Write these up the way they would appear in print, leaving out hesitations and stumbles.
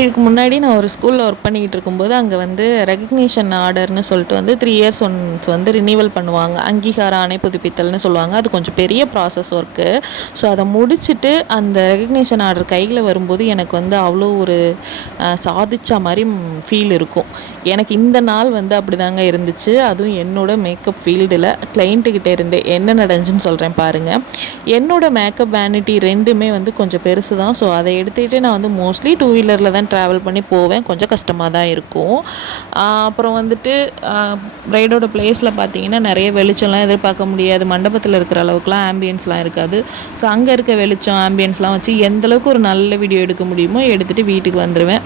இதுக்கு முன்னாடி நான் ஒரு ஸ்கூல்ல ஒர்க் பண்ணிக்கிட்டு இருக்கும்போது, அங்க வந்து ரெகக்னிஷன் ஆர்டர்ன்னு சொல்லிட்டு வந்து 3 இயர்ஸ் ஒன்ஸ் வந்து ரினிவல் பண்ணுவாங்க. அங்கீகார ஆணை புதுப்பித்தல்னு சொல்லுவாங்க. அது கொஞ்சம் பெரிய ப்ராசஸ் ஒர்க்கு. ஸோ அத முடிச்சுட்டு அந்த ரெகக்னிஷன் ஆர்டர் கையில வரும்போது எனக்கு வந்து அவ்வளோ ஒரு சாதிச்ச மாரி ஃபீல் இருக்கும். எனக்கு இந்த நாள் வந்து அப்படிதாங்க இருந்துச்சு. அதுவும் என்னோட மேக்கப் ஃபீல்டுல கிளையண்ட்டுகிட்ட இருந்தே. என்ன நடந்துச்சுன்னு சொல்றேன் பாருங்க. என்னோட மேக்கப் வேனிட்டி 2மே வந்து கொஞ்சம் பெருசு தான். ஸோ அத எடுத்துக்கிட்டு நான் வந்து மோஸ்ட்லி டூ வீலரில தான் ட்ராவல் பண்ணி போவேன். கொஞ்சம் கஷ்டமா தான் இருக்கும். அப்புறம் வந்துட்டு பிரைடோட பிளேஸில் பார்த்தீங்கன்னா, நெறைய வெளிச்சம்லாம் எதிர்பார்க்க முடியாது. மண்டபத்தில இருக்கிற அளவுக்குலாம் ஆம்பியன்ஸ்லாம் இருக்காது. ஸோ அங்க இருக்க வெளிச்சம், ஆம்பியன்ஸ்லாம் வச்சு எந்த அளவுக்கு ஒரு நல்ல வீடியோ எடுக்க முடியுமோ எடுத்துட்டு வீட்டுக்கு வந்துருவேன்.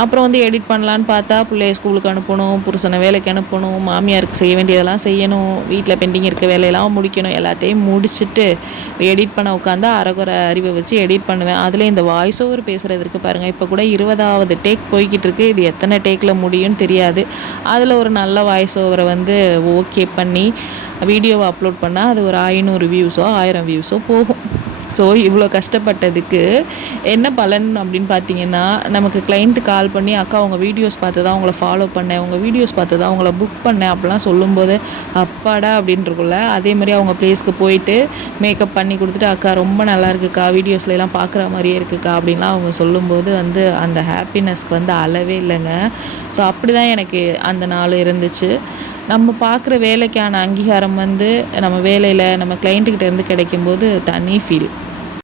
அப்புறம் வந்து எடிட் பண்ணலான்னு பார்த்தா, பிள்ளைய ஸ்கூலுக்கு அனுப்பணும், புருஷனை வேலைக்கு அனுப்பணும், மாமியாருக்கு செய்ய வேண்டியதெல்லாம் செய்யணும், வீட்டில் பெண்டிங் இருக்க வேலையெல்லாம் முடிக்கணும். எல்லாத்தையும் முடிச்சுட்டு எடிட் பண்ண உட்காந்தா அரகுற அறிவை வச்சு எடிட் பண்ணுவேன். அதில் இந்த வாய்ஸ் ஓவர் பேசுகிறது இருக்குது பாருங்கள். இப்போ கூட 20வது டேக் போய்கிட்டு இருக்கு. இது எத்தனை டேக்கில் முடியும்னு தெரியாது. அதில் ஒரு நல்ல வாய்ஸ் ஓவரை வந்து ஓகே பண்ணி வீடியோவை அப்லோட் பண்ணால் அது ஒரு 500 வியூஸோ 1000 வியூஸோ போகும். ஸோ இவ்வளோ கஷ்டப்பட்டதுக்கு என்ன பலன் அப்படின்னு பார்த்தீங்கன்னா, நமக்கு கிளையண்ட் கால் பண்ணி, "அக்கா உங்கள் வீடியோஸ் பார்த்து தான் உங்கள ஃபாலோ பண்ணேன். உங்கள் வீடியோஸ் பார்த்து தான் உங்கள புக் பண்ணேன்." அப்படிலாம் சொல்லும்போது, அப்பாடா அப்படின்னு இருக்கும்ல. அதேமாதிரி அவங்க ப்ளேஸ்க்கு போயிட்டு மேக்கப் பண்ணி கொடுத்துட்டு, "அக்கா ரொம்ப நல்லா இருக்குக்கா, வீடியோஸ்லலாம் பார்க்குற மாதிரியே இருக்குக்கா." அப்படின்லாம் அவங்க சொல்லும்போது வந்து அந்த ஹாப்பினஸ்க்கு வந்து அளவே இல்லைங்க. ஸோ அப்படி தான் எனக்கு அந்த நாள் இருந்துச்சு. நம்ம பார்க்குற வேலைக்கான அங்கீகாரம் வந்து நம்ம வேலையில் நம்ம கிளையண்ட்டுக்கிட்ட இருந்து கிடைக்கும்போது தனி ஃபீல்.